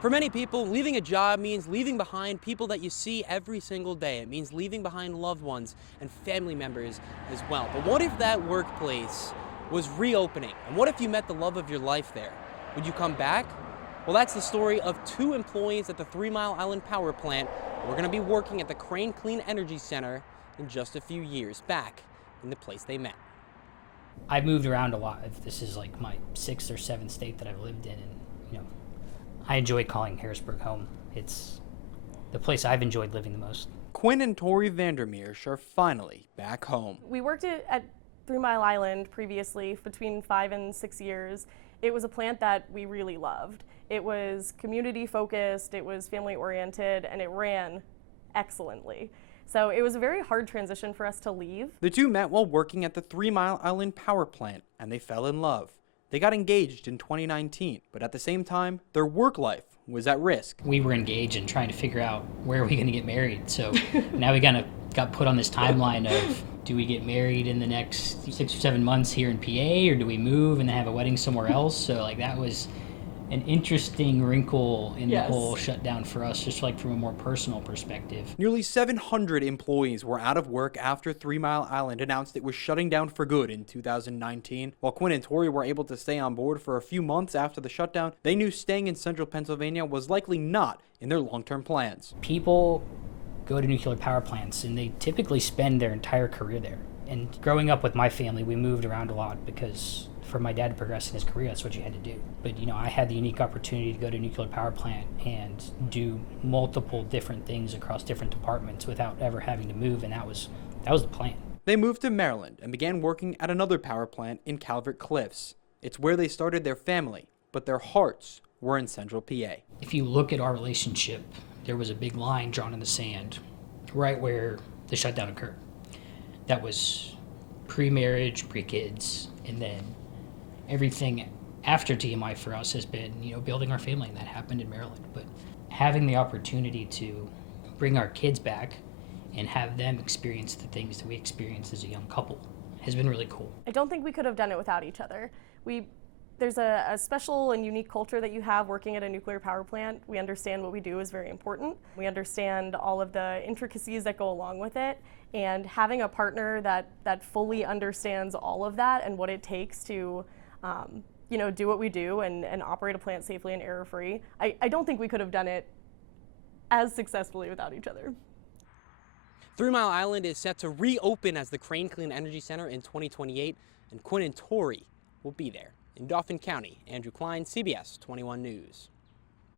For many people, leaving a job means leaving behind people that you see every single day. It means leaving behind loved ones and family members as well. But what if that workplace was reopening? And what if you met the love of your life there? Would you come back? Well, that's the story of two employees at the 3 Mile Island power plant. We're going to be working at the Crane Clean Energy Center in just a few years, back in the place they met. I've moved around a lot. This is like my 6th or 7th state that I've lived in, and I enjoy calling Harrisburg home. It's the place I've enjoyed living the most. Quinn and Tori Vandermeersch are finally back home. We worked at 3 Mile Island previously between 5 and 6 years. It was a plant that we really loved. It was community focused, it was family oriented, and it ran excellently. So it was a very hard transition for us to leave. The two met while working at the 3 Mile Island power plant, and they fell in love. They got engaged in 2019, but at the same time, their work life was at risk. We were engaged and trying to figure out where are we going to get married. So now we kind of got put on this timeline of, do we get married in the next 6 or 7 months here in PA, or do we move and then have a wedding somewhere else? So like that was an interesting wrinkle in the whole shutdown for us, just like from a more personal perspective. Nearly 700 employees were out of work after 3 Mile Island announced it was shutting down for good in 2019. While Quinn and Tori were able to stay on board for a few months after the shutdown, they knew staying in central Pennsylvania was likely not in their long-term plans. People go to nuclear power plants and they typically spend their entire career there. And growing up with my family, we moved around a lot because for my dad to progress in his career, that's what you had to do. But I had the unique opportunity to go to a nuclear power plant and do multiple different things across different departments without ever having to move, and that was the plan. They moved to Maryland and began working at another power plant in Calvert Cliffs. It's where they started their family, but their hearts were in central PA. If you look at our relationship, there was a big line drawn in the sand right where the shutdown occurred. That was pre-marriage, pre-kids, and then everything after TMI for us has been, building our family, and that happened in Maryland. But having the opportunity to bring our kids back and have them experience the things that we experienced as a young couple has been really cool. I don't think we could have done it without each other. There's a special and unique culture that you have working at a nuclear power plant. We understand what we do is very important. We understand all of the intricacies that go along with it, and having a partner that fully understands all of that and what it takes to do what we do and operate a plant safely and error-free. I don't think we could have done it as successfully without each other. 3 Mile Island is set to reopen as the Crane Clean Energy Center in 2028, and Quinn and Tori will be there. In Dauphin County, Andrew Klein, CBS 21 News.